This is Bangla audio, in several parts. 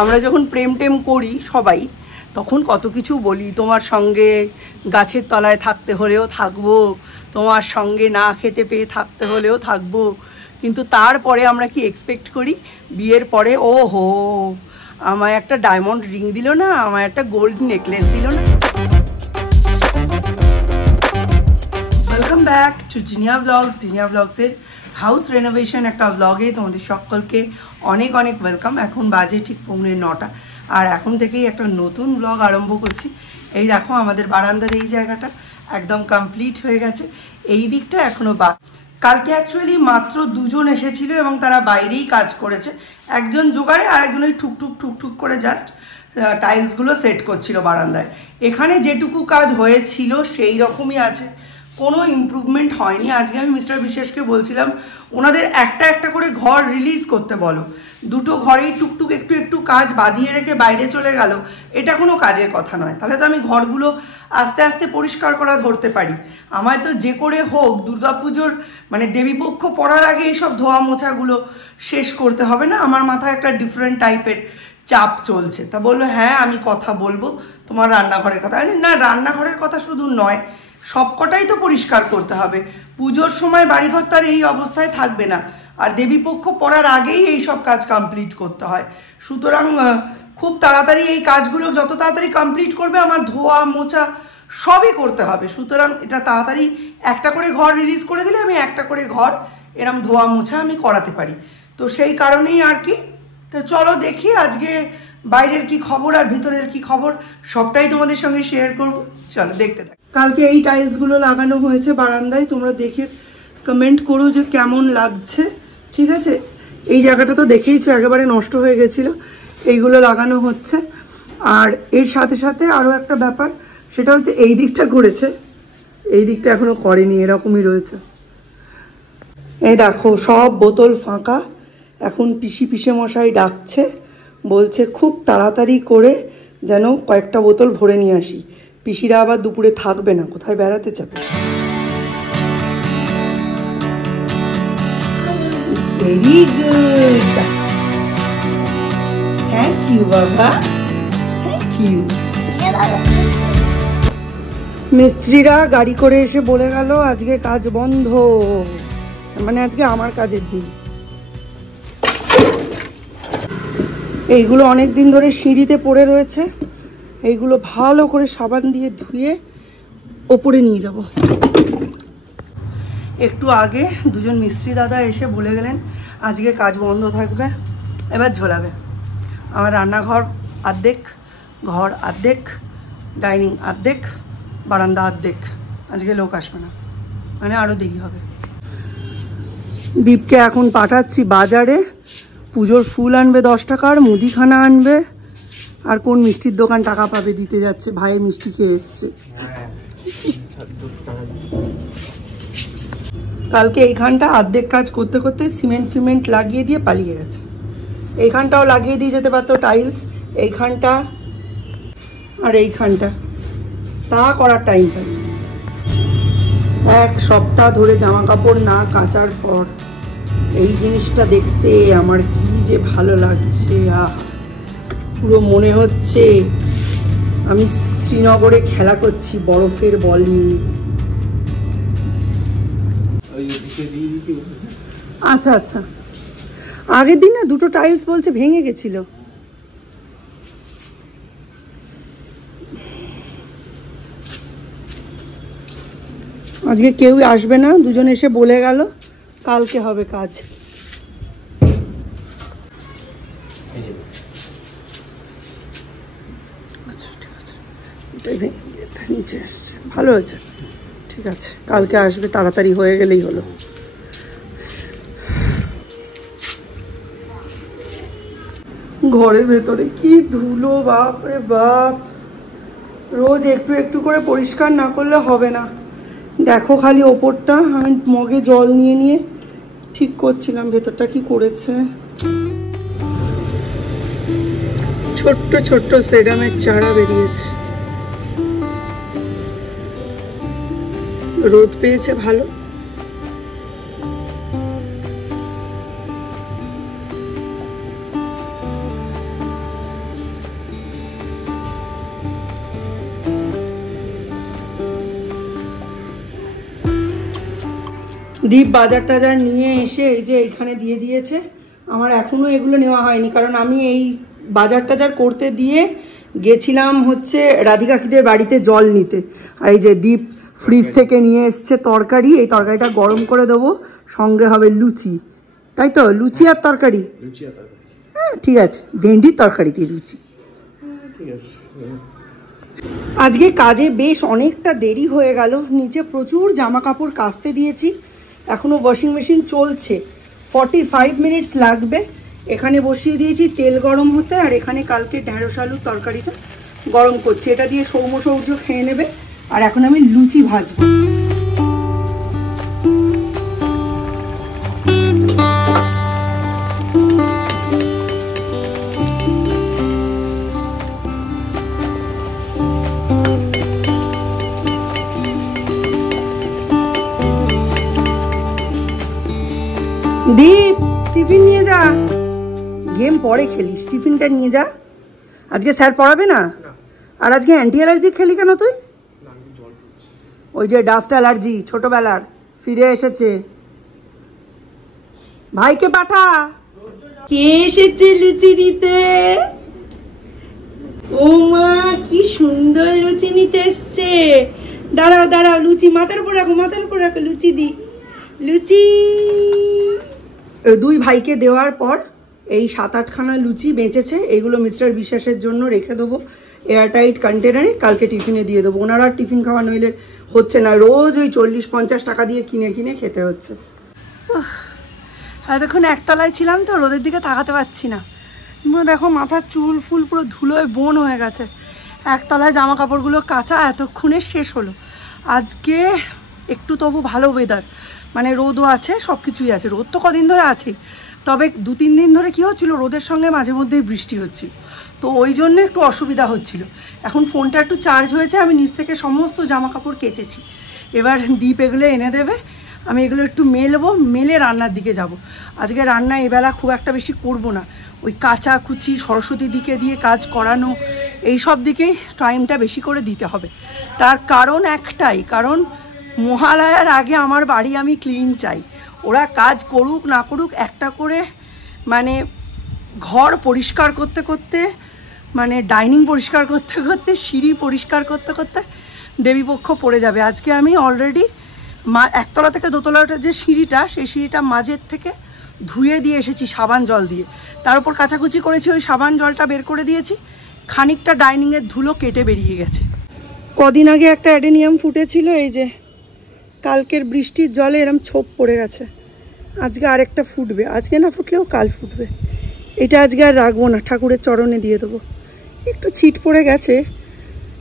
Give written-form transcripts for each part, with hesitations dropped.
আমরা যখন প্রেম টেম করি সবাই, তখন কত কিছু বলি, তোমার সঙ্গে গাছের তলায় থাকতে হলেও থাকবো, তোমার সঙ্গে না খেতে পেয়ে থাকতে হলেও থাকবো, কিন্তু তারপরে আমরা কি এক্সপেক্ট করি? বিয়ের পরে ও হো আমায় একটা ডায়মন্ড রিং দিল না, আমায় একটা গোল্ড নেকলেস দিল না। Welcome back to Jinia blogs. জিনিয়া ব্লগসের হাউস রেনোভেশন একটা ব্লগে তোমাদের সকলকে অনেক অনেক ওয়েলকাম। এখন বাজে ঠিক 9:45, আর এখন থেকেই একটা নতুন ব্লগ আরম্ভ করছি। এই দেখো আমাদের বারান্দার এই জায়গাটা একদম কমপ্লিট হয়ে গেছে, এই দিকটা এখনও বাকি। কালকে অ্যাকচুয়ালি মাত্র 2 জন এসেছিল এবং তারা বাইরেই কাজ করেছে, একজন জোগাড়ে আর একজন ওই ঠুকঠুক করে জাস্ট টাইলসগুলো সেট করছিল বারান্দায়। এখানে যেটুকু কাজ হয়েছিল সেই রকমই আছে, কোনো ইমপ্রুভমেন্ট হয়নি। আজকে আমি মিস্টার বিশ্বাসকে বলছিলাম ওনাদের একটা একটা করে ঘর রিলিজ করতে বলো, দুটো ঘরেই টুকটুক একটু কাজ বাঁধিয়ে রেখে বাইরে চলে গেল, এটা কোনো কাজের কথা নয়। তাহলে তো আমি ঘরগুলো আস্তে আস্তে পরিষ্কার করা ধরতে পারি। আমায় তো যে করে হোক দুর্গাপুজোর মানে দেবীপক্ষ পড়ার আগে এইসব ধোয়া মোছাগুলো শেষ করতে হবে না? আমার মাথায় একটা ডিফারেন্ট টাইপের চাপ চলছে। তা বললো হ্যাঁ আমি কথা বলবো তোমার রান্নাঘরের কথা। না, রান্নাঘরের কথা শুধু নয়, সবকটাই তো পরিষ্কার করতে হবে। পুজোর সময় বাড়িঘর তো আর এই অবস্থায় থাকবে না, আর দেবীপক্ষ পড়ার আগেই এই সব কাজ কমপ্লিট করতে হয়। সুতরাং খুব তাড়াতাড়ি এই কাজগুলো যত তাড়াতাড়ি কমপ্লিট করবে আমার ধোয়া মোছা সবই করতে হবে। সুতরাং এটা তাড়াতাড়ি একটা করে ঘর রিলিজ করে দিলে আমি একটা করে ঘর এরম ধোয়া মোছা আমি করাতে পারি। তো সেই কারণেই আর কি। তো চলো দেখি আজকে বাইরের কি খবর আর ভিতরের কি খবর সবটাই তোমাদের সঙ্গে শেয়ার করব। চলো দেখতে থাকো। কালকে এই টাইলসগুলো লাগানো হয়েছে বারান্দায়, তোমরা দেখে কমেন্ট করো যে কেমন লাগছে। ঠিক আছে, এই জায়গাটা তো দেখেইছো একেবারে নষ্ট হয়ে গেছিলো, এইগুলো লাগানো হচ্ছে। আর এর সাথে সাথে আরও একটা ব্যাপার, সেটা হচ্ছে এই দিকটা করেছে, এই দিকটা এখনো করেনি, এরকমই রয়েছে। এই দেখো সব বোতল ফাঁকা, এখন পিসে মশাই ডাকছে, বলছে খুব তাড়াতাড়ি করে যেন কয়েকটা বোতল ভরে নিয়ে আসি। পিসিরা আবার দুপুরে থাকবে না, কোথায় বেড়াতে যাবে। ভেরি গুড, থ্যাংক ইউ বাবা, থ্যাংক ইউ। মিস্ত্রিরা গাড়ি করে এসে বলে গেল আজকে কাজ বন্ধ, মানে আজকে আমার কাজের দিন। এইগুলো অনেক দিন ধরে সিঁড়িতে পড়ে রয়েছে, এইগুলো ভালো করে সাবান দিয়ে ধুয়ে ওপরে নিয়ে যাব। একটু আগে দুজন মিস্ত্রি দাদা এসে বলে গেলেন আজকে কাজ বন্ধ থাকবে। এবার ঝোলাবে। আমার রান্নাঘর আর্ধেক, ঘর আর্ধেক, ডাইনিং আর্ধেক, বারান্দা আর্ধেক। আজকে লোক আসবে না, মানে আরও দেরি হবে। দীপকে এখন পাঠাচ্ছি বাজারে, পুজোর ফুল আনবে 10 টাকার, মুদিখানা আনবে, আর কোন মিষ্টির দোকান টাকা পাবে দিতে যাচ্ছে, ভাইয়ের মিষ্টি খেয়ে এসছে। কালকে এইখানটা অর্ধেক কাজ করতে করতে সিমেন্ট লাগিয়ে দিয়ে পালিয়ে গেছে। এইখানটাও লাগিয়ে দিয়ে যেতে পারতো টাইলস, এইখানটা আর এইখানটা, তা করার টাইম পাই। 1 সপ্তাহ ধরে জামা কাপড় না কাচার পর এই জিনিসটা দেখতে আমার কি যে ভালো লাগছে। পুরো মনে হচ্ছে আমি শ্রীনগরে খেলা করছি বরফের বল নিয়ে। আচ্ছা আচ্ছা, আগের দিন না দুটো টাইলস বলছে ভেঙে গেছিল। আজকে কেউ আসবে না, দুজন এসে বলে গেল কালকে হবে কাজ। আচ্ছা ঠিক আছে, নিচে আসছে, ভালো হয়েছে, ঠিক আছে, কালকে আসবে, তাড়াতাড়ি হয়ে গেলেই হলো। ঘরের ভেতরে কি ধুলো, বাপ রে বাপ, রোজ একটু করে পরিষ্কার না করলে হবে না। দেখো খালি ওপরটা, আমি মগে জল নিয়ে ঠিক করছিলাম, ভেতরটা কি করেছে। ছোট্ট সেডামের চারা বেরিয়েছে, রোদ পেয়েছে ভালো। দীপ বাজার টাজার নিয়ে এসে এই যে এইখানে দিয়ে দিয়েছে। আমার এখনও এগুলো নেওয়া হয়নি, কারণ আমি এই বাজার টাজার করতে দিয়ে গেছিলাম হচ্ছে রাধিকাকিদের বাড়িতে জল নিতে। আর এই যে দীপ ফ্রিজ থেকে নিয়ে এসছে তরকারি, এই তরকারিটা গরম করে দেবো, সঙ্গে হবে লুচি, তাই তো? লুচি আর তরকারি, হ্যাঁ ঠিক আছে, ভেন্ডির তরকারি দিয়ে লুচি। আজকে কাজে বেশ অনেকটা দেরি হয়ে গেল, নিচে প্রচুর জামা কাপড় কাচতে দিয়েছি, এখনো ওয়াশিং মেশিন চলছে, 45 মিনিটস লাগবে। এখানে বসিয়ে দিয়েছি তেল গরম হতে, আর এখানে কালকে ঢেঁড়স আলুর তরকারিটা গরম করছি, এটা দিয়ে সৌম্য সৌর্য খেয়ে নেবে। আর এখন আমি লুচি ভাজবো। দীপ টিফিন নিয়ে যা, গেম পরে খেলিস, টিফিনটা নিয়ে যা। আজকে স্যার পড়াবে না? আর আজকে অ্যান্টি অ্যালার্জি খেলি কেন তুই? ওই যে ডাস্ট অ্যালার্জি ছোটবেলার ফিরে এসেছে। ভাইকে পাঠা। কে এসেছে লুচি নিতে? ও মা কি সুন্দর লুচি নিতে এসছে। দাঁড়াও দাঁড়াও, লুচি মাথার উপর রাখো, মাথার উপর রাখো, লুচি দি, লুচি। দুই ভাইকে দেওয়ার পর এই 7-8খানা লুচি বেঁচেছে, এগুলো মিস্টার বিশ্বাসের জন্য রেখে দেবো এয়ারটাইট কন্টেনারে, কালকে টিফিনে দিয়ে দেবো। ওনারা টিফিন খাওয়া নইলে হচ্ছে না, রোজ ওই 40-50 টাকা দিয়ে কিনে কিনে খেতে হচ্ছে। এতক্ষণ একতলায় ছিলাম তো, রোদের দিকে তাকাতে পারছি না, দেখো মাথার চুল ফুল পুরো ধুলোয় বোন হয়ে গেছে। একতলায় জামা কাপড়গুলো কাচা এতক্ষণে শেষ হলো। আজকে একটু তবু ভালো ওয়েদার, মানে রোদও আছে, সব কিছুই আছে। রোদ তো কদিন ধরে আছেই, তবে 2-3 দিন ধরে কী হচ্ছিল, রোদের সঙ্গে মাঝে মধ্যেই বৃষ্টি হচ্ছিল, তো ওই জন্য একটু অসুবিধা হচ্ছিল। এখন ফোনটা একটু চার্জ হয়েছে, আমি নিচ থেকে সমস্ত জামা কাপড় কেচেছি। এবার দীপ এগুলো এনে দেবে, আমি এগুলো একটু মেলবো, মেলে রান্নার দিকে যাব। আজকে রান্না এবেলা খুব একটা বেশি করব না, ওই কাচা কুচি সরস্বতী দিকে দিয়ে কাজ করানো, এই সব দিকেই টাইমটা বেশি করে দিতে হবে। তার কারণ একটাই, কারণ মহালয়ার আগে আমার বাড়ি আমি ক্লিন চাই। ওরা কাজ করুক না করুক, একটা করে মানে ঘর পরিষ্কার করতে করতে, মানে ডাইনিং পরিষ্কার করতে করতে, সিঁড়ি পরিষ্কার করতে করতে দেবীপক্ষ পড়ে যাবে। আজকে আমি অলরেডি একতলা থেকে দোতলাটা যে সিঁড়িটা, সেই সিঁড়িটা মাঝের থেকে ধুয়ে দিয়ে এসেছি সাবান জল দিয়ে, তার উপর কাচাকুচি করেছি, ওই সাবান জলটা বের করে দিয়েছি, খানিকটা ডাইনিংয়ের ধুলো কেটে বেরিয়ে গেছে। কদিন আগে একটা অ্যাডেনিয়াম ফুটেছিল, এই যে কালকের বৃষ্টির জলে এরম ছোপ পড়ে গেছে। আজকে আরেকটা ফুটবে, আজকে না ফুটলেও কাল ফুটবে। এটা আজকে আর রাখবো না, ঠাকুরের চরণে দিয়ে দেবো। একটু ছিট পড়ে গেছে,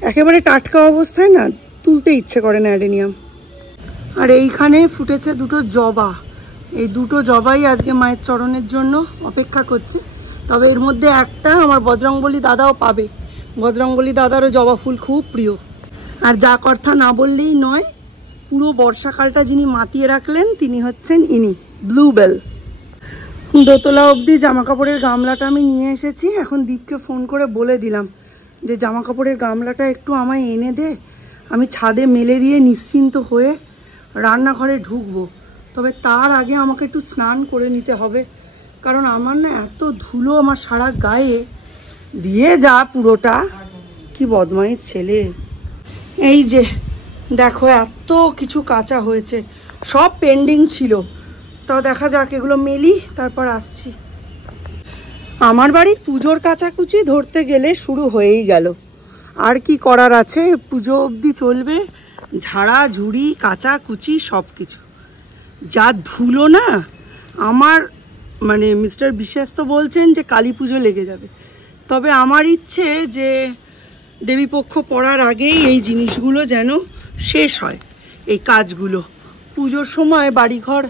একেবারে টাটকা অবস্থায় না তুলতে ইচ্ছে করে না অ্যাডেনিয়াম। আর এইখানে ফুটেছে দুটো জবা, এই দুটো জবাই আজকে মায়ের চরণের জন্য অপেক্ষা করছে। তবে এর মধ্যে একটা আমার বজরংবলী দাদাও পাবে, বজরংবলী দাদারও জবা ফুল খুব প্রিয়। আর যা কথা না বললেই নয়, পুরো বর্ষাকালটা যিনি মাতিয়ে রাখলেন তিনি হচ্ছেন ইনি, ব্লুবেল। দোতলা অবধি জামা কাপড়ের গামলাটা আমি নিয়ে এসেছি। এখন দীপকে ফোন করে বলে দিলাম যে জামা কাপড়ের গামলাটা একটু আমায় এনে দে, আমি ছাদে মেলে দিয়ে নিশ্চিন্ত হয়ে রান্নাঘরে ঢুকবো। তবে তার আগে আমাকে একটু স্নান করে নিতে হবে, কারণ আমার না এত ধুলো আমার সারা গায়ে দিয়ে যা পুরোটা। কি বদমাইশ ছেলে। এই যে দেখো এত কিছু কাঁচা হয়েছে, সব পেন্ডিং ছিল, তাও দেখা যাক, এগুলো মেলি তারপর আসছি। আমার বাড়ির পুজোর কাচাকুচি ধরতে গেলে শুরু হয়েই গেল, আর কি করার আছে, পুজো অবধি চলবে, ঝাড়া ঝুড়ি কাচাকুচি সব কিছু। যা ধুলো না আমার, মানে মিস্টার বিশ্বাস তো বলছেন যে কালী পুজো লেগে যাবে, তবে আমার ইচ্ছে যে দেবীপক্ষ পড়ার আগেই এই জিনিসগুলো যেন শেষ হয়, এই কাজগুলো। পুজোর সময় বাড়িঘর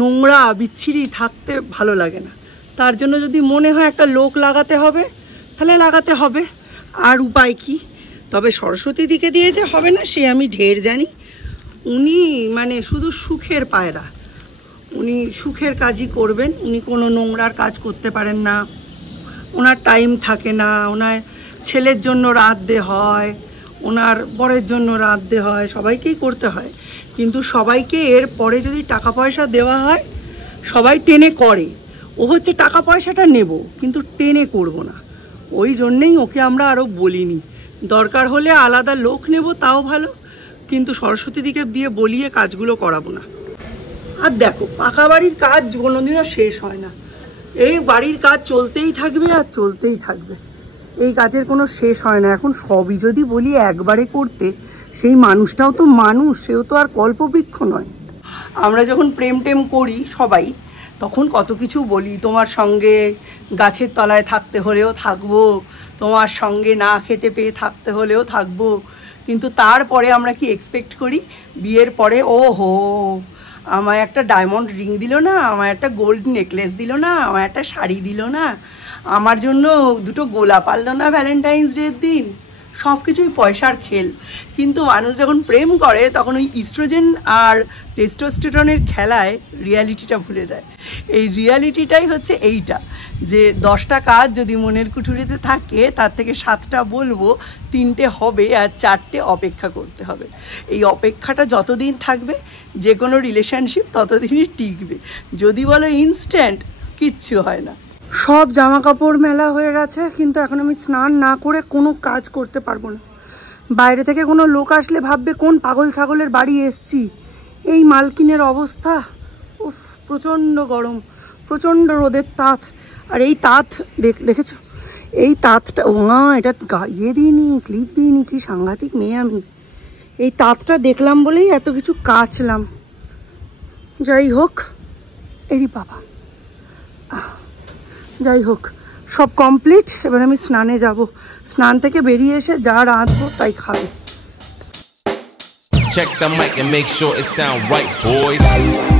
নোংরা বিচ্ছিরি থাকতে ভালো লাগে না, তার জন্য যদি মনে হয় একটা লোক লাগাতে হবে তাহলে লাগাতে হবে, আর উপায় কি। তবে সরস্বতী দিকে দিয়ে যে হবে না সে আমি ঢের জানি। উনি মানে শুধু সুখের পায়রা, উনি সুখের কাজই করবেন, উনি কোনো নোংরার কাজ করতে পারেন না, ওনার টাইম থাকে না, ওনার ছেলের জন্য রাত দে হয়, ওনার বরের জন্য রাত দে হয়, সবাইকেই করতে হয়, কিন্তু সবাইকে এর পরে যদি টাকা পয়সা দেওয়া হয় সবাই টেনে করে। ও হচ্ছে টাকা পয়সাটা নেব কিন্তু টেনে করব না, ওই জন্যেই ওকে আমরা আরও বলিনি। দরকার হলে আলাদা লোক নেব তাও ভালো, কিন্তু সরস্বতী দিকে দিয়ে বলিয়ে কাজগুলো করাবো না। আর দেখো, পাকা বাড়ির কাজ কোনোদিনও শেষ হয় না, এই বাড়ির কাজ চলতেই থাকবে আর চলতেই থাকবে, এই কাজের কোনো শেষ হয় না। এখন সবই যদি বলি একবারে করতে, সেই মানুষটাও তো মানুষ, সেও তো আর কল্পবৃক্ষ নয়। আমরা যখন প্রেম টেম করি সবাই, তখন কত কিছু বলি, তোমার সঙ্গে গাছের তলায় থাকতে হলেও থাকবো, তোমার সঙ্গে না খেতে পেয়ে থাকতে হলেও থাকবো, কিন্তু তারপরে আমরা কি এক্সপেক্ট করি? বিয়ের পরে ও হো আমায় একটা ডায়মন্ড রিং দিল না, আমায় একটা গোল্ড নেকলেস দিল না, আমায় একটা শাড়ি দিল না, আমার জন্য দুটো গোলাপ আনলো না ভ্যালেন্টাইন্স ডের দিন, সব কিছুই পয়সার খেল। কিন্তু মানুষ যখন প্রেম করে তখন ওই ইস্ট্রোজেন আর টেস্টোস্টেরনের খেলায় রিয়ালিটিটা ভুলে যায়। এই রিয়ালিটিটাই হচ্ছে এইটা, যে 10টা কাজ যদি মনের কুঠুরিতে থাকে তার থেকে 7টা বলবো, 3টে হবে আর 4টে অপেক্ষা করতে হবে। এই অপেক্ষাটা যতদিন থাকবে যে কোনো রিলেশনশিপ ততদিনই টিকবে। যদি বলো ইনস্ট্যান্ট, কিচ্ছু হয় না। সব জামা কাপড় মেলা হয়ে গেছে, কিন্তু এখন আমি স্নান না করে কোনো কাজ করতে পারবো না। বাইরে থেকে কোনো লোক আসলে ভাববে কোন পাগল ছাগলের বাড়ি এসছি। এই মালকিনের অবস্থা, উফ, প্রচণ্ড গরম, প্রচণ্ড রোদের তাত। আর এই তাত দেখেছো, এই তাতটা, ও মা, এটা ইয়ে দিইনি, ক্লিপ দিইনি, কি সাংঘাতিক মেয়ে আমি। এই তাতটা দেখলাম বলেই এত কিছু কাচলাম। যাই হোক, এরই বাবা, যাই হোক, সব কমপ্লিট। এবার আমি স্নানে যাব, স্নান থেকে বেরিয়ে এসে যা রাঁধবো তাই খাবো। Check the mic and make sure it sound right, boys.